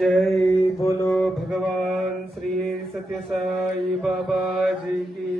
जय बोलो भगवान श्री सत्य साई बाबा जी की।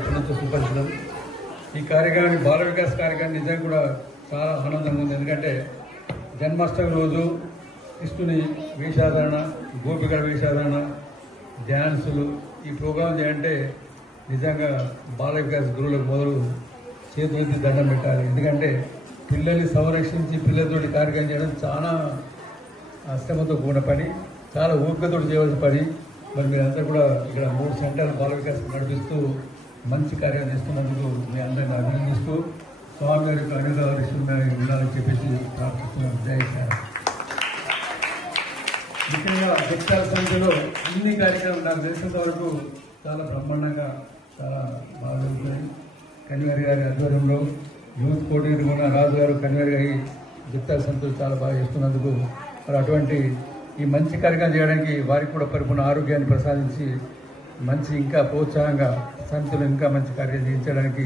ఎప్పటి సుపరిచితం. ఈ కార్యక్రమాన్ని బాల వికాస్ కార్యక్రమం నిజంగా కూడా చాలా ఆనందంగా ఉంది. ఎందుకంటే జన్మాష్టమి రోజు కృష్ణుని వేషాధారణ, గోపికల వేషాధారణ, డ్యాన్సులు, ఈ ప్రోగ్రాం చేయంటే నిజంగా బాల వికాస్ గురువులకు మొదలు చేతులెత్తి దండం పెట్టాలి. ఎందుకంటే పిల్లల్ని సంరక్షించి పిల్లలతోటి కార్యక్రమం చేయడం చాలా శ్రమతో కూడిన పని, చాలా ఓపికతో చేయవలసిన పని. మరి మీరంతా కూడా ఇక్కడ 3 సెంటర్లు బాల వికాస్ నడిపిస్తూ మంచి కార్యం చేస్తున్నందుకు మీ అందరిని అభినందిస్తూ స్వామి గారి యొక్క అనుగ్రహాలు ఉండాలని చెప్పేసి ప్రార్థిస్తున్నాను. జై సార్. ముఖ్యంగా జగిత్యాల సంఖ్యలో అన్ని కార్యక్రమాలు నాకు తెలిసినంత వరకు చాలా బ్రహ్మాండంగా చాలా బాగా జరుగుతున్నాయి. కన్వీనర్ గారి ఆధ్వర్యంలో యూత్ కోఆర్డినేటర్ ఉన్న రాజు గారు కన్వీనర్ గారి జగిత్యాల సంఖ్యలో చాలా బాగా చేస్తున్నందుకు మరి అటువంటి ఈ మంచి కార్యక్రమం చేయడానికి వారికి కూడా పరిపూర్ణ ఆరోగ్యాన్ని ప్రసాదించి మంచి ఇంకా ప్రోత్సాహంగా సంస్థలు ఇంకా మంచి కార్యం చేయించడానికి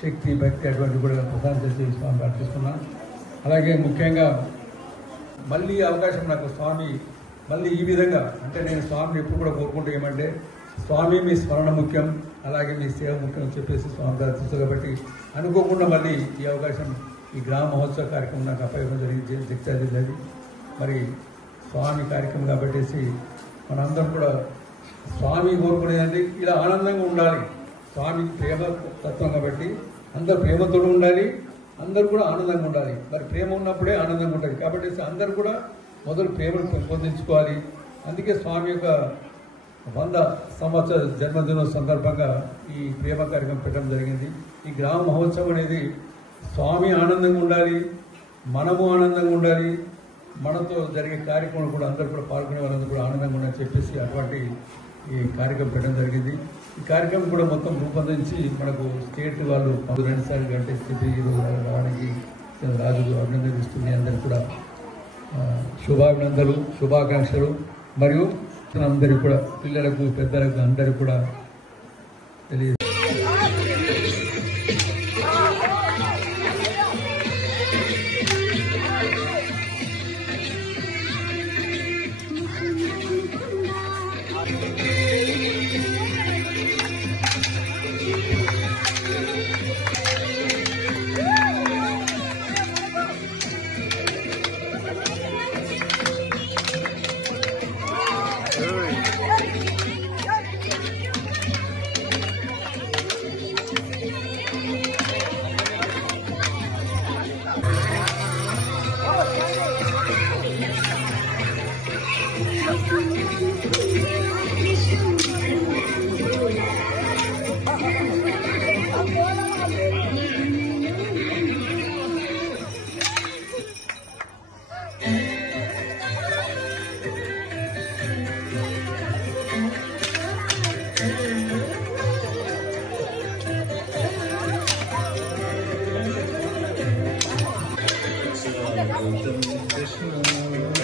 శక్తి, భక్తి అటువంటి కూడా ప్రసాదించి స్వామి ప్రార్థిస్తున్నాను. అలాగే ముఖ్యంగా మళ్ళీ అవకాశం నాకు స్వామి మళ్ళీ ఈ విధంగా అంటే నేను స్వామిని ఎప్పుడు కూడా కోరుకుంటూ ఏమంటే స్వామి మీ స్మరణ ముఖ్యం, అలాగే మీ సేవ ముఖ్యం అని చెప్పేసి స్వామి ప్రార్థిస్తారు. కాబట్టి అనుకోకుండా మళ్ళీ ఈ అవకాశం ఈ గ్రామ మహోత్సవ కార్యక్రమం నాకు అప్పయ్యడం జరిగింది జగిత్యాల జిల్లాది. మరి స్వామి కార్యక్రమం కాబట్టేసి మనందరం కూడా స్వామి కోరుకునేది ఇలా ఆనందంగా ఉండాలి. స్వామి ప్రేమ తత్వం కాబట్టి అందరు ప్రేమతో ఉండాలి, అందరూ కూడా ఆనందంగా ఉండాలి. మరి ప్రేమ ఉన్నప్పుడే ఆనందంగా ఉంటుంది. కాబట్టి అందరూ కూడా మొదలు ప్రేమను పెంపొందించుకోవాలి. అందుకే స్వామి యొక్క 100 సంవత్సరాల జన్మదినం సందర్భంగా ఈ ప్రేమ కార్యక్రమం పెట్టడం జరిగింది. ఈ గ్రామ మహోత్సవం అనేది స్వామి ఆనందంగా ఉండాలి, మనము ఆనందంగా ఉండాలి, మనతో జరిగే కార్యక్రమం కూడా అందరూ కూడా పాల్గొనే వాళ్ళందరూ కూడా ఆనందంగా ఉండాలని చెప్పేసి అటువంటి ఈ కార్యక్రమం పెట్టడం జరిగింది. ఈ కార్యక్రమం కూడా మొత్తం రూపొందించి మనకు స్టేట్ వాళ్ళు 2 సార్లు గంటే రావడానికి రాజులు అభినందనిస్తుంది. అందరికీ కూడా శుభాభినందనలు, శుభాకాంక్షలు. మరియు అందరికీ కూడా పిల్లలకు, పెద్దలకు అందరికీ కూడా తెలియదు. Krishna